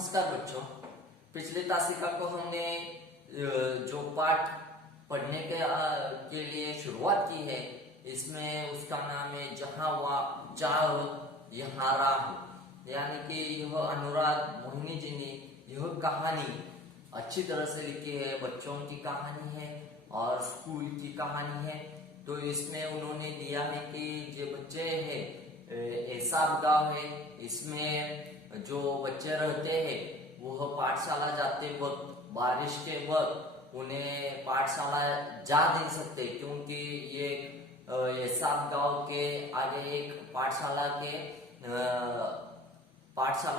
नमस्कार बच्चों। पिछले तासिका को हमने जो पाठ पढ़ने के लिए शुरुआत की है, इसमें उसका नाम है जहां वह चाह यहाँ राह, यानी कि यह अनुराग मोहिनी जी ने यह कहानी अच्छी तरह से लिखी है। बच्चों की कहानी है और स्कूल की कहानी है। तो इसमें उन्होंने दिया है कि जो बच्चे हैं ऐसा गांव है, इसमें जो बच्चे रहते हैं वह पाठशाला जाते वक्त बारिश के वक्त उन्हें पाठशाला जा नहीं सकते, क्योंकि ये ऐसा गांव के आगे एक पाठशाला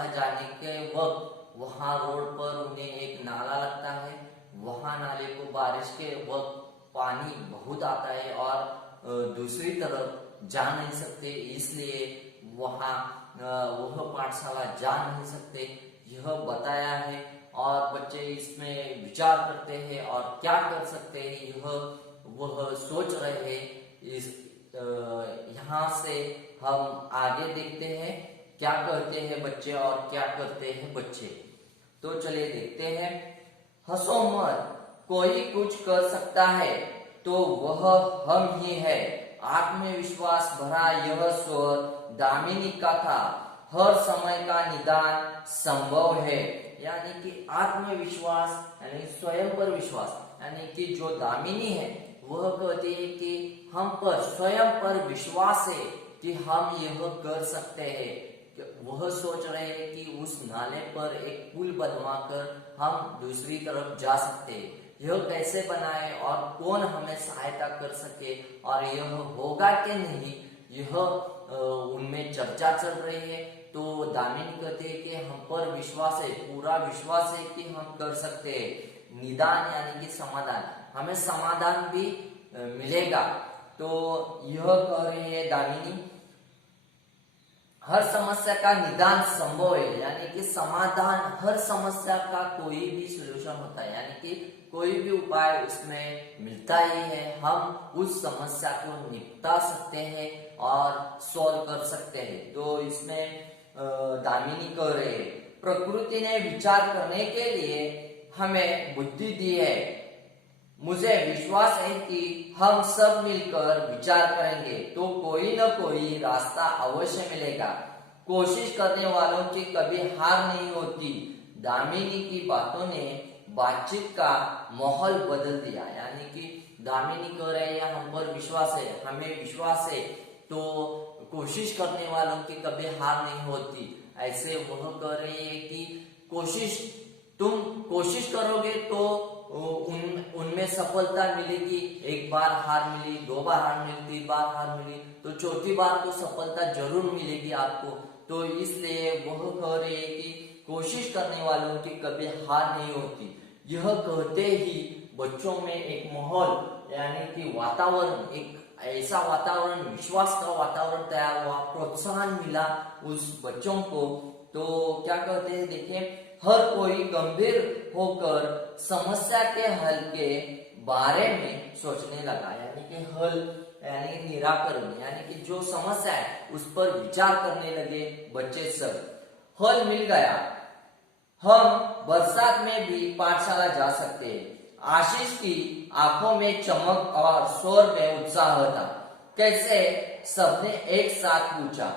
जाने के वक्त वहां रोड पर उन्हें एक नाला लगता है। वहां नाले को बारिश के वक्त पानी बहुत आता है और दूसरी तरफ जा नहीं सकते, इसलिए वहां वह पाठशाला जा नहीं सकते, यह बताया है। और बच्चे इसमें विचार करते हैं और क्या कर सकते हैं यह वह सोच रहे हैं। यहाँ से हम आगे देखते हैं क्या कहते हैं बच्चे और क्या करते हैं बच्चे। तो चलिए देखते हैं। हंसो मत, कोई कुछ कर सकता है तो वह हम ही है। आत्मविश्वास भरा यह स्वर दामिनी का था। हर समय का निदान संभव है, यानी कि आत्मविश्वास यानी स्वयं पर विश्वास, यानी कि जो दामिनी है वह कहती है कि हम पर स्वयं पर विश्वास है कि हम यह कर सकते हैं। वह सोच रहे हैं कि उस नाले पर एक पुल बनवाकर हम दूसरी तरफ जा सकते हैं। यह कैसे बनाए और कौन हमें सहायता कर सके और यह होगा कि नहीं, यह उनमें चर्चा चल रही है। तो दामिनी कहते हैं कि हम पर विश्वास है, पूरा विश्वास है कि हम कर सकते हैं। निदान यानी कि समाधान, हमें समाधान भी मिलेगा। तो यह कह रही है दामिनी, हर समस्या का निदान संभव है, यानी कि समाधान, हर समस्या का कोई भी सॉल्यूशन होता है, यानी कि कोई भी उपाय उसमें मिलता ही है। हम उस समस्या को निपटा सकते हैं और सॉल्व कर सकते हैं। तो इसमें दामिनी कह रहे हैं, प्रकृति ने विचार करने के लिए हमें बुद्धि दी है। मुझे विश्वास है कि हम सब मिलकर विचार करेंगे तो कोई न कोई रास्ता अवश्य मिलेगा। कोशिश करने वालों की कभी हार नहीं होती। दामिनी की बातों ने बातचीत का माहौल बदल दिया, यानी कि दामिनी कह रहे हैं हम पर विश्वास है, हमें विश्वास है, तो कोशिश करने वालों की कभी हार नहीं होती। ऐसे वह कह रहे हैं कि तुम कोशिश करोगे तो उनमें सफलता मिलेगी। एक बार हार मिली, दो बार हार मिली, तीन बार हार मिली, तो चौथी बार तो सफलता जरूर मिलेगी आपको। तो इसलिए वह कह रहे हैं कि कोशिश करने वालों की कभी हार नहीं होती। यह कहते ही बच्चों में एक माहौल यानी कि वातावरण, एक ऐसा वातावरण, विश्वास का वातावरण तैयार हुआ, प्रोत्साहन मिला उस बच्चों को। तो क्या कहते हैं देखिए, हर कोई गंभीर होकर समस्या के हल के बारे में सोचने लगा, यानी कि हल यानी निराकरण, यानी कि जो समस्या है उस पर विचार करने लगे बच्चे सब। हल मिल गया, हम बरसात में भी पाठशाला जा सकते हैं। आशीष की आंखों में चमक और स्वर में उत्साह था। कैसे? सबने एक साथ पूछा।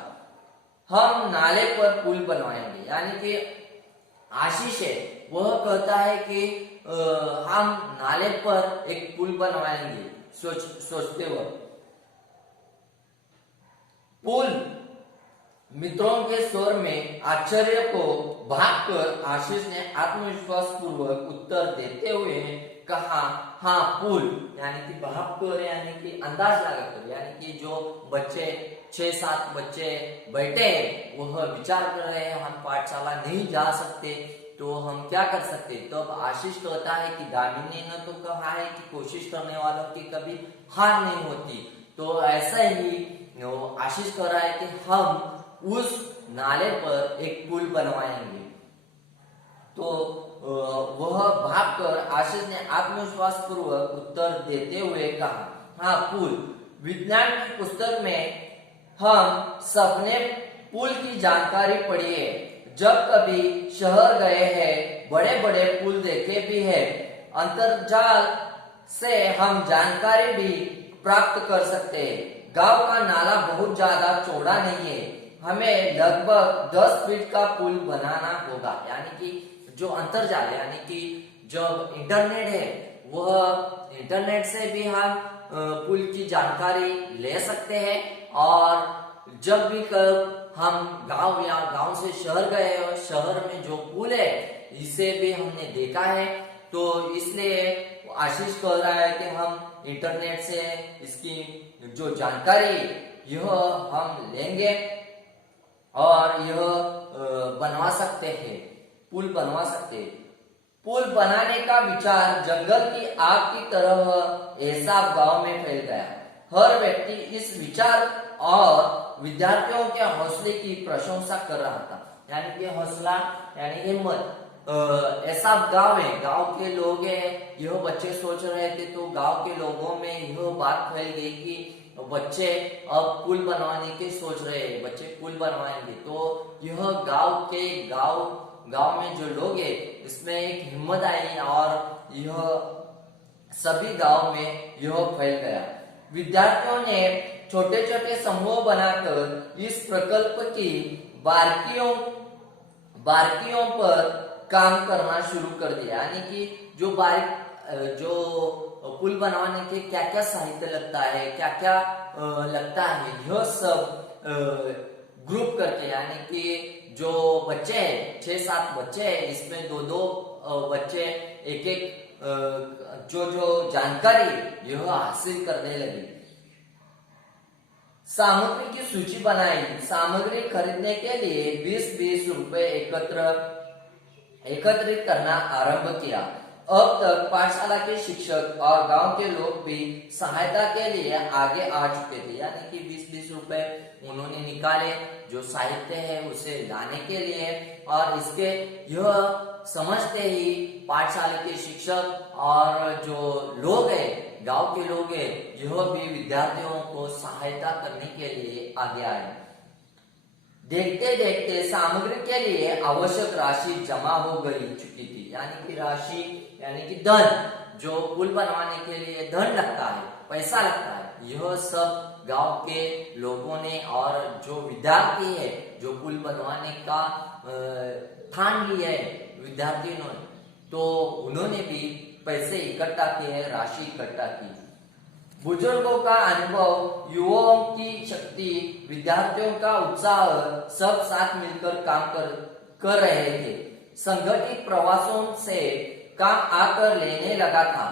हम नाले पर पुल बनवाएंगे, यानी कि आशीष है वह कहता है कि हम नाले पर एक पुल बनवाएंगे। सोचते वक्त पुल, मित्रों के स्वर में आश्चर्य को भागकर आशीष ने आत्मविश्वास पूर्वक उत्तर देते हुए कहा, हाँ पुल, यानी कि भागकर यानी कि अंदाज लगाकर, यानी कि जो बच्चे 6-7 बच्चे बैठे वह विचार कर रहे हैं हम पाठशाला नहीं जा सकते तो हम क्या कर सकते। तो अब आशीष कहता है कि दामिनी ने तो कहा है कि कोशिश करने वालों की कभी हार नहीं होती। तो ऐसा ही आशीष कह रहा है कि हम उस नाले पर एक पुल बनवाएंगे। तो वह भागकर आशीष ने आत्मविश्वास पूर्वक उत्तर देते हुए कहा, हाँ पुल। विज्ञान की पुस्तक में हम सबने पुल की जानकारी पढ़ी है। जब कभी शहर गए हैं, बड़े बड़े पुल देखे भी है। अंतर्जाल से हम जानकारी भी प्राप्त कर सकते हैं। गांव का नाला बहुत ज्यादा चौड़ा नहीं है, हमें लगभग 10 फीट का पुल बनाना होगा। यानी कि जो अंतर्जाल यानी कि जो इंटरनेट है, वह इंटरनेट से भी हम पुल की जानकारी ले सकते हैं। और जब भी हम गांव या गांव से शहर गए और शहर में जो पुल है, इसे भी हमने देखा है। तो इसलिए आशीष कह रहा है कि हम इंटरनेट से इसकी जो जानकारी यह हम लेंगे और यह बनवा सकते हैं, पुल बनवा सकते हैं। पुल बनाने का विचार जंगल की आग की तरह ऐसा गांव में फैल गया। हर व्यक्ति इस विचार और विद्यार्थियों के हौसले की प्रशंसा कर रहा था। यानी कि हौसला यानी हिम्मत। ऐसा गांव है, गांव के लोग हैं, यह बच्चे सोच रहे थे, तो गांव के लोगों में यह बात फैल गई कि बच्चे अब पुल बनवाने की सोच रहे हैं, बच्चे पुल बनवाएंगे। तो यह गांव में जो लोग हैं, इसमें एक हिम्मत आई और यह सभी गांव में यह फैल गया। विद्यार्थियों ने छोटे छोटे समूह बनाकर इस प्रकल्प की बारीकियों पर काम करना शुरू कर दिया। यानी कि जो पुल बनाने के क्या क्या साहित्य लगता है, क्या क्या लगता है, यह सब ग्रुप करके, यानी कि जो बच्चे हैं, 6-7 बच्चे हैं, इसमें 2-2 बच्चे एक जो जानकारी यह हासिल करने लगे। सामग्री की सूची बनाई। सामग्री खरीदने के लिए 20-20 रुपए एकत्रित करना आरंभ किया। अब तक पाठशाला के शिक्षक और गांव के लोग भी सहायता के लिए आगे आ चुके थे। यानी कि 20-20 रुपए उन्होंने निकाले जो साहित्य है उसे लाने के लिए। और इसके यह समझते ही पाठशाला के शिक्षक और जो लोग हैं, गांव के लोग हैं, यह भी विद्यार्थियों को सहायता करने के लिए आगे आए। देखते देखते सामग्री के लिए आवश्यक राशि जमा हो चुकी थी। यानी कि राशि यानी कि धन, जो पुल बनवाने के लिए धन लगता है, पैसा लगता है, यह सब गांव के लोगों ने और जो विद्यार्थी है, जो पुल बनवाने का ठान लिया है विद्यार्थियों ने, तो उन्होंने भी पैसे इकट्ठा किए, राशि इकट्ठा की। बुजुर्गों का अनुभव, युवाओं की शक्ति, विद्यार्थियों का उत्साह, सब साथ मिलकर काम कर रहे थे। संगठित प्रवासों से काम आकर लेने लगा था।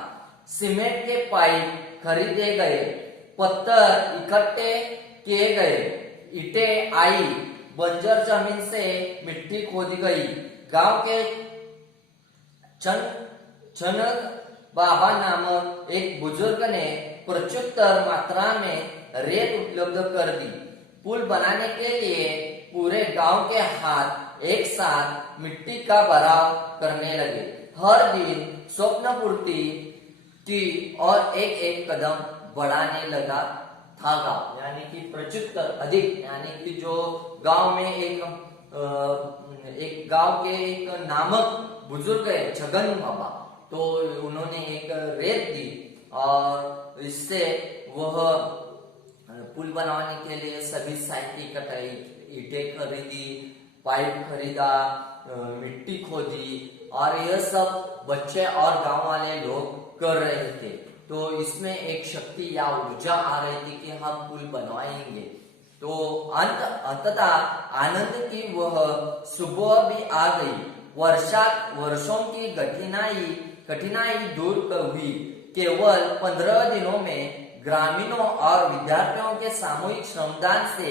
सीमेंट के पाइप खरीदे गए, पत्थर इकट्ठे किए गए, ईंटें आई, बंजर जमीन से मिट्टी खोदी गई। गांव के चनक बाबा नामक एक बुजुर्ग ने प्रचुर मात्रा में रेत उपलब्ध कर दी। पुल बनाने के लिए पूरे गांव के हाथ एक साथ मिट्टी का भराव करने लगे। हर दिन स्वप्न पूर्ति की और एक एक कदम बढ़ाने लगा था गांव। यानी कि प्रचुर अधिक, यानी कि जो गांव में एक गांव के एक नामक बुजुर्ग है छगन बाबा, तो उन्होंने एक रेत दी और इससे वह पुल बनाने के लिए सभी साहित्य इकट्ठाई, ईंटें खरीदी, पाइप खरीदा, मिट्टी खोदी, और यह सब बच्चे और गांव वाले लोग कर रहे थे। तो इसमें एक शक्ति या ऊर्जा आ रही थी कि हम पुल बनवाएंगे। तो अंततः आनंद की वह सुबह भी आ गई। वर्षों की कठिनाई दूर हुई। केवल 15 दिनों में ग्रामीणों और विद्यार्थियों के सामूहिक श्रमदान से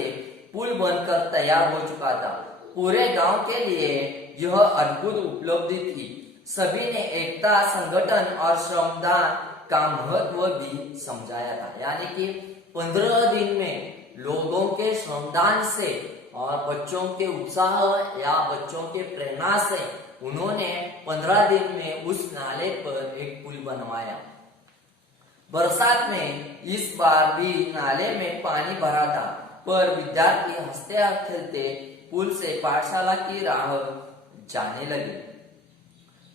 पुल बनकर तैयार हो चुका था। पूरे गांव के लिए यह अद्भुत उपलब्धि थी। सभी ने एकता, संगठन और श्रमदान का महत्व भी समझाया था। यानी कि 15 दिन में लोगों के श्रमदान से और बच्चों के उत्साह या बच्चों के प्रेरणा से उन्होंने 15 दिन में उस नाले पर एक पुल बनवाया। बरसात में इस बार भी नाले में पानी भरा था, पर विद्यार्थी हंसते खेलते पुल से पाठशाला की राह जाने लगे।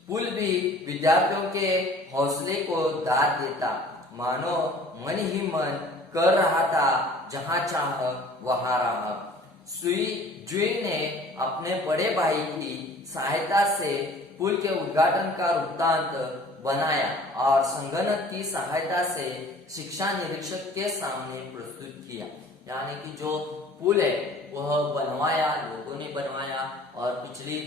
पुल भी विद्यार्थियों के हौसले को दाद देता, मानो मन ही मन कर रहा था जहां चाह वहां राह। जुई ने अपने बड़े भाई की सहायता से पुल के उद्घाटन का वृत्तांत बनाया और संगणक की सहायता से शिक्षा निरीक्षक के सामने प्रस्तुत किया। यानी कि जो पुल है वह बनवाया, लोगों ने बनवाया, और पिछली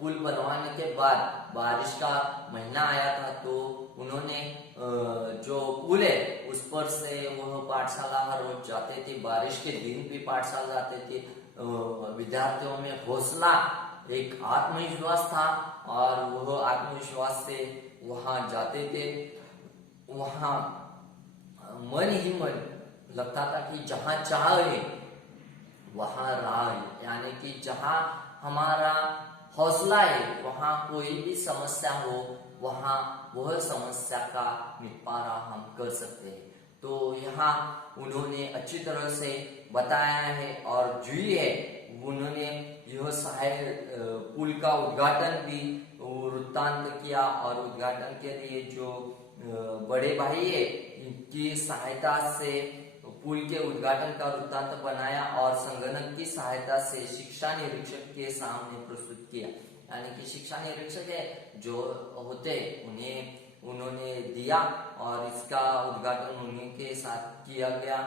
पुल बनवाने के बाद बारिश का महीना आया था, तो उन्होंने जो पुल है उस पर से वह पाठशाला हर रोज जाते थे, बारिश के दिन भी पाठशाला जाते थे। विद्यार्थियों में हौसला, एक आत्मविश्वास था, और वह आत्मविश्वास से वहां जाते थे। वहां मन ही मन लगता था कि जहां चाह है वहां राह है, यानी कि जहां हमारा हौसला है वहां कोई भी समस्या हो वहां वह समस्या का निपटारा हम कर सकते हैं। तो यहाँ उन्होंने अच्छी तरह से बताया है, और जुई है उन्होंने यह पुल का उद्घाटन भी वृत्तांत किया, और उद्घाटन के लिए जो बड़े भाई है इनकी सहायता से पुल के उद्घाटन का वृत्तांत बनाया और संगणक की सहायता से शिक्षा निरीक्षक के सामने प्रस्तुत किया। यानी कि शिक्षा निरीक्षक है जो होते उन्होंने दिया, और इसका उद्घाटन उन्हीं के साथ किया गया।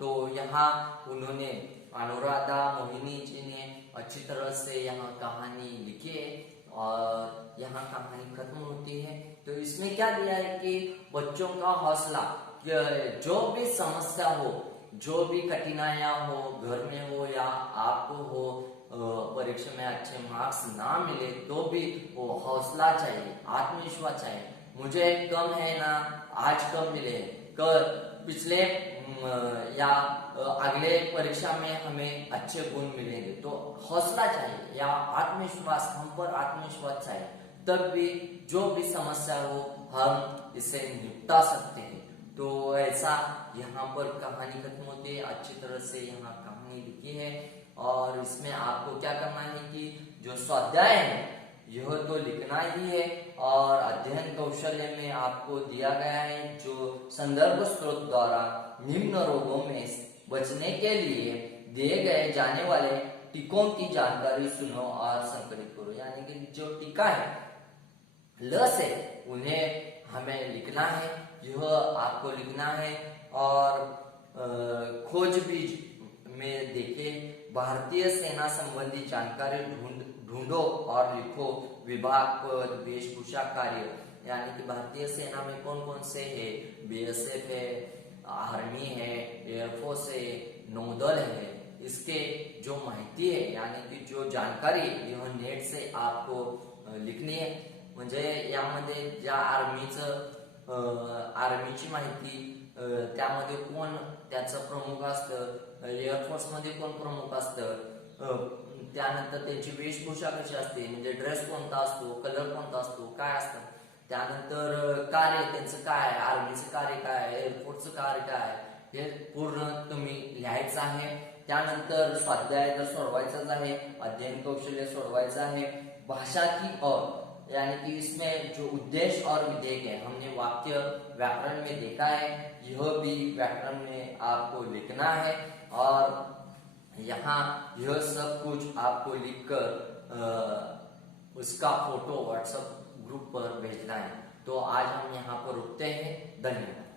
तो यहाँ उन्होंने अनुराधा मोहिनी जी ने अच्छी तरह से यहाँ कहानी लिखी है, और यहाँ कहानी खत्म होती है। तो इसमें क्या दिया है कि बच्चों का हौसला, जो भी समस्या हो, जो भी कठिनाइयां हो, घर में हो या आपको हो, परीक्षा में अच्छे मार्क्स ना मिले तो भी वो हौसला चाहिए, आत्मविश्वास चाहिए। मुझे कम है ना, आज कम मिले, कल पिछले या अगले परीक्षा में हमें अच्छे गुण मिलेंगे, तो हौसला चाहिए या आत्मविश्वास, हम पर आत्मविश्वास चाहिए, तब भी जो भी समस्या हो हम इसे निपटा सकते हैं। तो ऐसा यहाँ पर कहानी खत्म होती है। अच्छी तरह से यहाँ कहानी लिखी है, और इसमें आपको क्या करना है कि जो स्वाध्याय है यह तो लिखना ही है, और अध्ययन कौशल्य में आपको दिया गया है जो संदर्भ स्रोत द्वारा निम्न रोगों में बचने के लिए दिए गए जाने वाले टीकों की जानकारी सुनो और संकलित करो। यानी कि जो टीका है ल से उन्हें हमें लिखना है, यह आपको लिखना है। और खोज बीज में देखे भारतीय सेना संबंधी जानकारी ढूंढो और लिखो। विभाग, पद, वेशभूषा, कार्य, यानी कि भारतीय सेना में कौन कौन से है, बीएसएफ है, आर्मी है, एयरफोर्स है, नौदल है, इसके जो माहिती है यानी की जो जानकारी यह नेट से आपको लिखनी आहे. म्हणजे यामध्ये ज्या आर्मीची माहिती त्यामध्ये कोण त्याचं प्रमुख असतं, एअरफोर्स मध्ये कोण प्रमुख असतं, त्यानंतर त्यांची वेशभूषा कशी असते म्हणजे ड्रेस कोणता असतो, कलर कोणता असतो, काय असतं, त्यानंतर कार्य त्यांचं काय आहे, आर्मीचं कार्य काय आहे, एअरफोर्सचं कार्य काय आहे, हे पूर्ण तुम्ही लिहायचं आहे. त्यानंतर स्वाध्याय तर सोडवायचाच आहे, अध्ययन कौशल्य सोडवायचं आहे. भाषा की और यानी कि इसमें जो उद्देश्य और विधेयक है हमने वाक्य व्याकरण में देखा है, यह भी व्याकरण में आपको लिखना है. और यहाँ यह सब कुछ आपको लिखकर उसका फोटो व्हाट्सएप ग्रुप पर भेजना है. तो आज हम यहाँ पर रुकते हैं. धन्यवाद.